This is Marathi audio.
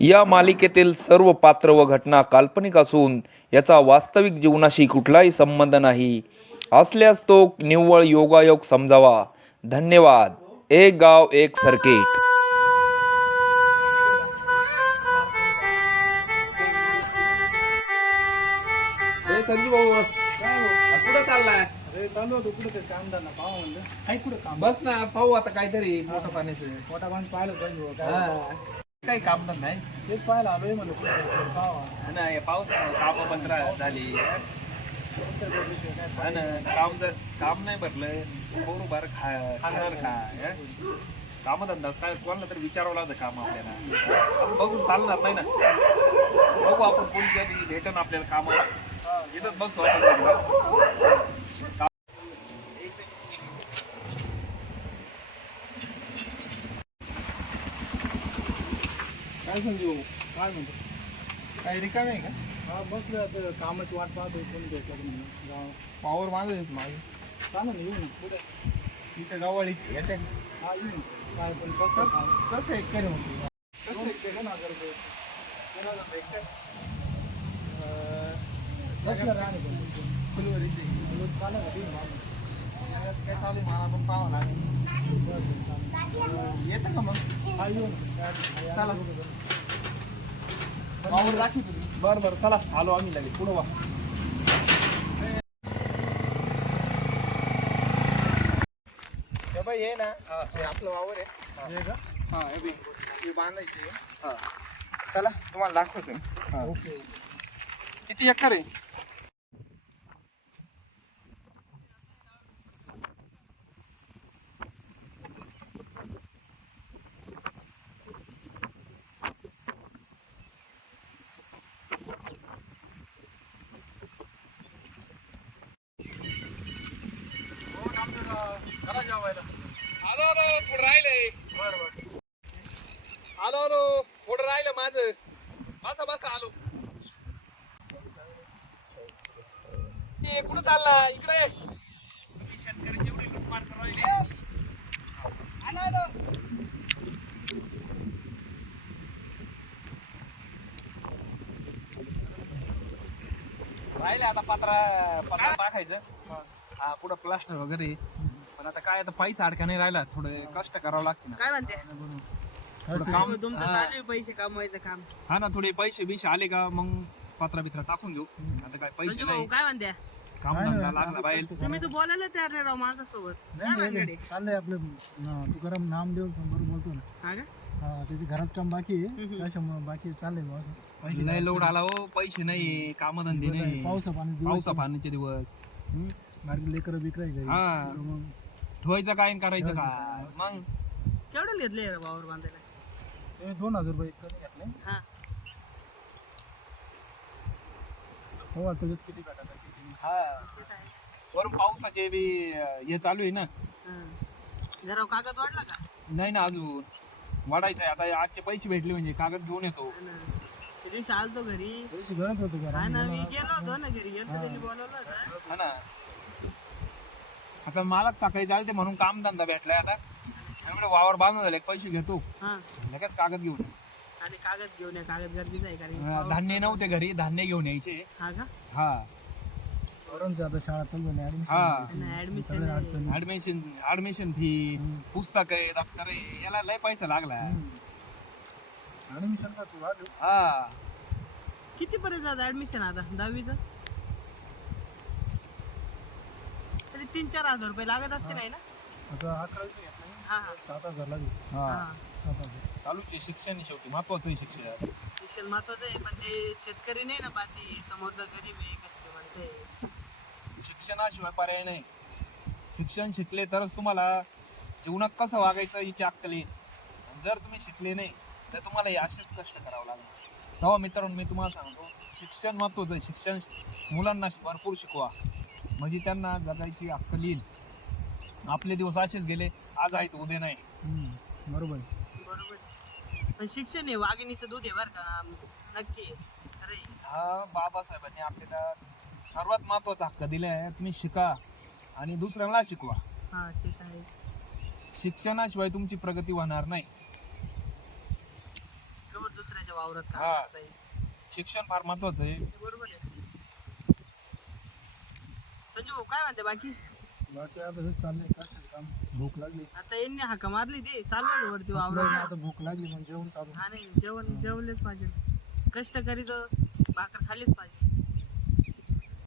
या मालिकेतील सर्व पात्र व घटना काल्पनिक असून याचा वास्तविक जीवनाशी कुठलाही संबंध नाही असल्यास तो निव्वळ योगायोग समजावा. धन्यवाद. एक गाव एक सर्किट. संजू भाऊ काय हो? कुठं चाललाय? अरे चालू होतो कुठं ते काम धंदा पाहा म्हणलं काय कुठं काम बस ना, पाहू आता काहीतरी मोठं पाण्याचं. पोटा पाणी पाहिलं पाहिजे हो, काय हा. काही काम धंदा नाही. तेच पाहायला आलोय म्हणलं कुठं पाहा हा ना, हे पावसामुळे काम बंद झाली. हा ना, काम नाही भरलं बरोबर खाणार काय काम धंदा काय कोणाला तरी विचारावं लागतं काम आपल्याला. असं बसून चालणार नाही ना. बघू आपण कोणत्या भेटन आपल्याला काम. इथंच बसू आपण. काय संजू भाऊ काय म्हणतो काही रिकाम आहे का? हा बसलो आता कामाची वाट पाहतोय कोण भेटलं म्हणून गाव पावर माझं माझं चालू ना येऊ ना कुठे इथं गावाळी येते. हा येऊ काय पण कसं कसं आहे करे म्हणते कसं एक ना हजार रुपये बसलं राहणे पण फुलवरी चालेल का येऊ ना काय चालू आहे मला पण पाहावं लागेल. येतं का मग? हा येऊ ना चला. पावर राखी तुम्ही. बरं बरं चला आलो आम्ही लगेच पुढं वा बाई हे ना हे आपलं वावर आहे. हे का हा हे बी हे बांधायचे. हा चला तुम्हाला दाखवतो. ओके किती एकर आहे? चला जेवायला आलो थोडं राहिलंय. बरं बरं आलो थोडं राहिलं माझं. बसा आलो. कुठं चालला? इकडे शेतकऱ्याची एवढी लुटमार करायला. आलो. राहिले आता पत्रा टाकायचं. हा पुढं प्लास्टर वगैरे. पण आता काय आता पैसा अडका नाही राहिला. थोडं कष्ट करावं लागते ना. काय म्हणते थोडं काम तुमचं हा. चालू आहे पैसे कमवायचं काम. हा ना, थोडे पैसे बिशे आले का मग पत्रा बित्रा टाकून देऊ. आता काय पैसे संजू भाऊ नाही. काय म्हणते काम धंदा लागला बाहेर. तुम्ही तर बोलायला तयार नाही राव माझ्यासोबत. काय भानगडी? चाललंय आपलं तुकाराम नामदेव बरोबर बोलतो ना हा का? हा त्याची घराच काम बाकी आहे त्याच्यामुळे बाकी चाललंय बुवा असं पैसे लय लोड आला हो. पैसे नाही, कामधंदे नाही. पावसा पाणी पावसा पाण्याचे दिवस. बारीक लेकरं बिकरं आहे घरी हा. तर मग ठेवायचं काय आणि करायचं काय मग. केवढं घेतले वावर बांधायला? ते 2000 रुपये कमी घेतले हा हो त्याच्यात किती भेटतात किती हा वरून पावसाचे बी हे चालू आहे ना. हा. जरा कागद वाढला का? नाही ना अजून वाढायचं आहे. आता आजचे पैसे भेटले म्हणजे कागद घेऊन येतो. हा ना. त्या दिवशी आलतो घरी. पैसे गरज होते का हा ना मी गेलो होतो ना घरी. गेलो त्यांनी बोलवलं होतं. हा ना. आता मला सकाळी चालते म्हणून काम धंदा भेटलाय. आता एवढे वावर बांधून झाले पैसे घेतो हा लगेच कागद घेऊन. आणि कागद घेऊन या. कागद गरजेचं आहे कारण पाऊस- धान्य नव्हते घरी, धान्य घेऊन यायचे. हा का? हा आता शाळा चालू झाली हा. ऍडमिशन ऍडमिशन फी, पुस्तक आहे, दप्तर आहे, याला लय पैसा लागला. ऍडमिशन का तू आलो हा किती पर्यंत जात ऍडमिशन आता 10वीचं? तरी 3-4 हजार रुपये लागत असते नाही ना? आता 11वीचं घेतलं हा हा 7000 लागेल हा हा. 7000 चालूच आहे शिक्षण शेवटी महत्वाचं आहे शिक्षण. शिक्षण महत्वाचं आहे पण ते शेतकरी नाही ना पाहते. समोरचा गरीब आहे कसं म्हणते. शिक्षणाशिवाय पर्याय नाही. शिक्षण शिकले तरच तुम्हाला जीवनात कसं वागायचं याची अक्कल येईल. जर तुम्ही शिकले नाही तर तुम्हाला हे असेच कष्ट करावं लागणार. तेव्हा मित्रांनो मी तुम्हाला सांगतो शिक्षण महत्वाचं आहे. शिक्षण मुलांना भरपूर शिकवा म्हणजे त्यांना जगायची अक्कल येईल. आपले दिवस असेच गेले, आज आहेत उद्या नाही. बरोबर आहे. बरोबर. पण शिक्षण हे वाघिणीचं दूध आहे बरं का. नक्की आहे. अरे हा बाबासाहेबांनी आपल्याला सर्वात महत्वाचा हक्क दिलाय. तुम्ही शिका आणि दुसऱ्यांना शिकवा. हा ते तर आहे. शिक्षणाशिवाय तुमची प्रगती होणार नाही. केवळ दुसऱ्याच्या वावरात काम हा. करता येईल. शिक्षण फार महत्वाचं आहे. ते बरोबर आहे. संजू भाऊ, काय म्हणते बाकी? बाकी आता हेच चाललंय कसं काम भूक लागली आता यांनी हाका मारली ते चालू वरती आपल्याला वावरात. आता भूक लागली म्हणजे जेवण चालू हा नाही जेवण जेवलेच पाहिजे. कष्ट करीत भाकर खाल्लीच पाहिजे.